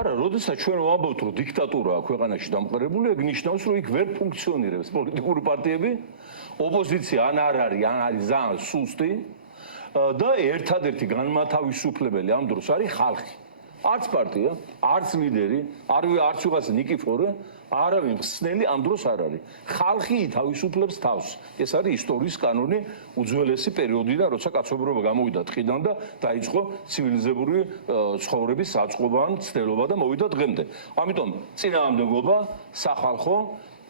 არა, როდესაც ჩვენ ვამბობთ, რომ დიქტატურაა ქვეყანაში დამყარებული, ეგ ნიშნავს, რომ იქ ვერ ფუნქციონირებს პოლიტიკური პარტიები, ოპოზიცია ან არ არის, ან არის ძალიან სუსტი და ერთადერთი განმათავისუფლებელი ამ დროს არის ხალხი. არც პარტია, არც ლიდერი, არც ვიღაცა ნიკიფორე, არავინ ხსნელი ამ დროს არ არის. ხალხი ითავისუფლებს თავს. ეს არის ისტორიის კანონი უძველესი პერიოდიდან, როცა კაცობრიობა გამოვიდა ტყიდან და დაიწყო ცივილიზებული ცხოვრების საწყობა ან ცდელობა და მოვიდა დღემდე. ამიტომ წინააღმდეგობა, სახალხო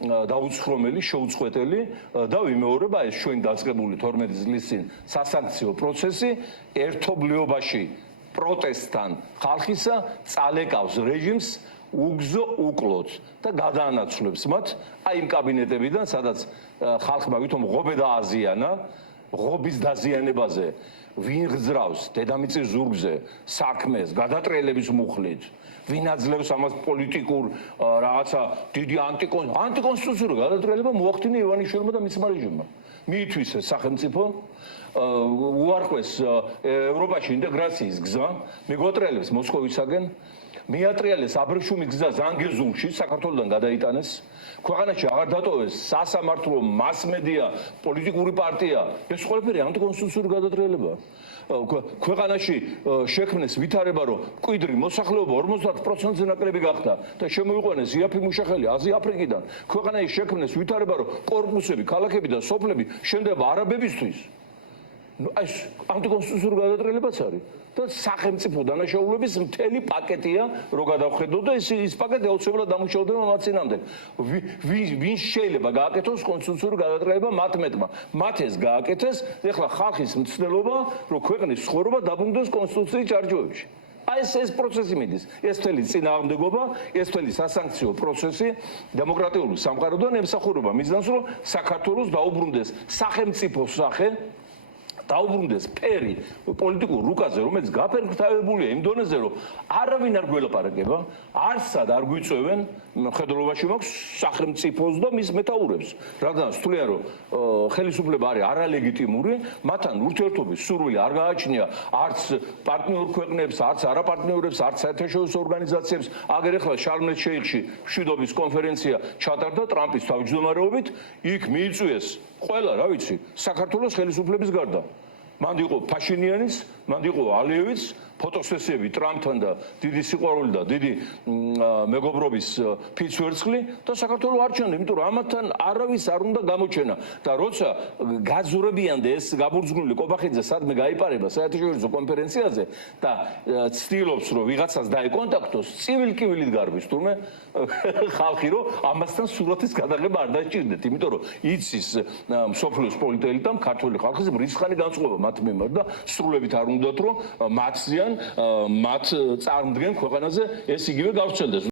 დაუცხრომელი, შეუწყვეტელი და ვიმეორება ეს ჩვენ დაწყებული 12 წლის წინ სასანქციო პროცესი ერთობლიობაში პროტესტთან ხალხისა წალეკავს რეჟიმს უგზო უკლოდ და გადაანაცვლებს მათ აი იმ კაბინეტებიდან, სადაც ხალხმა ვითომ ღობე დააზიანა, ღობის დაზიანებაზე ვინ გძრავს დედამიწის ზურგზე საქმეს გადატრიალების მუხლით, ვინ აძლევს ამას პოლიტიკურ რაღაცა დიდი ანტიკონსტიტუციურ გადატრიალება მოახდინა ივანიშვილმა და მისმა რეჟიმმა. მიითვისეს სახელმწიფო უარყვეს ევროპაში ინტეგრაციის გზა, მიგვატრიალებს მოსკოვისაგან, მიატრიალეს აბრეშუმის გზა ზანგეზურში, საქართველოსთან გადაიტანეს, ქვეყანაში აღარ დატოვეს სასამართლო, მასმედია, პოლიტიკური პარტია, ეს ყველაფერი ანტიკონსტიტუციური გადატრიალებაა. ქვეყანაში შექმნეს ვითარება, რომ მკვიდრი მოსახლეობა 50%-ზე ნაკლები გახდა და შემოიყვანეს იაფი მუშახელი აზია აფრიკიდან. ქვეყანაში შექმნეს ვითარება, რომ კორპუსები, ქალაქები და სოფლები შენდება არაბებისთვის. ეს ანტიკონსტიტუციური გადატრიალებაც არის და სახელმწიფო დანაშაულების მთელი პაკეტია, რო გადავხედოთ და ის პაკეტი აუცილებლად დამუშავდება მათ წინამდე. ვინ შეიძლება გააკეთოს კონსტიტუციური გადატრიალება მათ მეტმა. მათ ეს გააკეთეს, ეხლა ხალხის მცდელობა, რომ ქვეყნის ცხოვრება დაბრუნდეს კონსტიტუციის ჩარჩოებში. აი ეს პროცესი მიდის. ეს მთელი წინააღმდეგობა, ეს მთელი სასანქციო პროცესი დემოკრატიული სამყაროდან ემსახურება მიზანს, რომ საქართველოს დაუბრუნდეს სახელმწიფო სახე, დაუბრუნდეს ფერი პოლიტიკურ რუკაზე, რომელიც გაფერმთავებულია იმ დონეზე, რომ არავინ არ გველაპარაკება, არცად არ გვიწევენ, მხედველობაში მაქვს სახელმწიფოს და მის მეთაურებს. რადგან სთვლიან, რომ ხელისუფლება არის არალეგიტიმური, მათთან ურთიერთობის სურვილი არ გააჩნია არც პარტნიორ ქვეყნებს, არც არაპარტნიორებს, არც საერთაშორისო ორგანიზაციებს. აგერ ახლა შარმ-ელ-შეიხში მშვიდობის კონფერენცია ჩატარდა ტრამპის თავმჯდომარეობით, იქ მიიწვიეს ყველა, რა ვიცი, საქართველოს ხელისუფლების გარდა. მანდ იყო ფაშინიანის, მანდ იყო ალიევის, ფოტოსესიები ტრამპთან და დიდი სიყვარული და დიდი მეგობრობის ფიცვერცხლი და საქართველოს არჩევნა, იმიტომ რომ ამათთან არავის არ უნდა გამოჩენა და როცა გაძურებიანდა ეს გაბურძგლული კობახიძე სადმე გაიპარება საერთაშორისო კონფერენციაზე და ცდილობს რომ ვიღაცას დაეკონტაქტოს, civilკივილით გარბის თურმე ხალხი რომ ამასთან სურათის გადაღება არ დაჭირდეთ, იმიტომ რომ იცის მსოფლიოს პოლიტელი და ქართული ხალხის მრისხანე განწყობა მათ მიმართ და სრულებით არ უნდათ რომ მათზიან მათ წარმდგენ ქვეყანაზე ეს იგივე გავრცელდეს.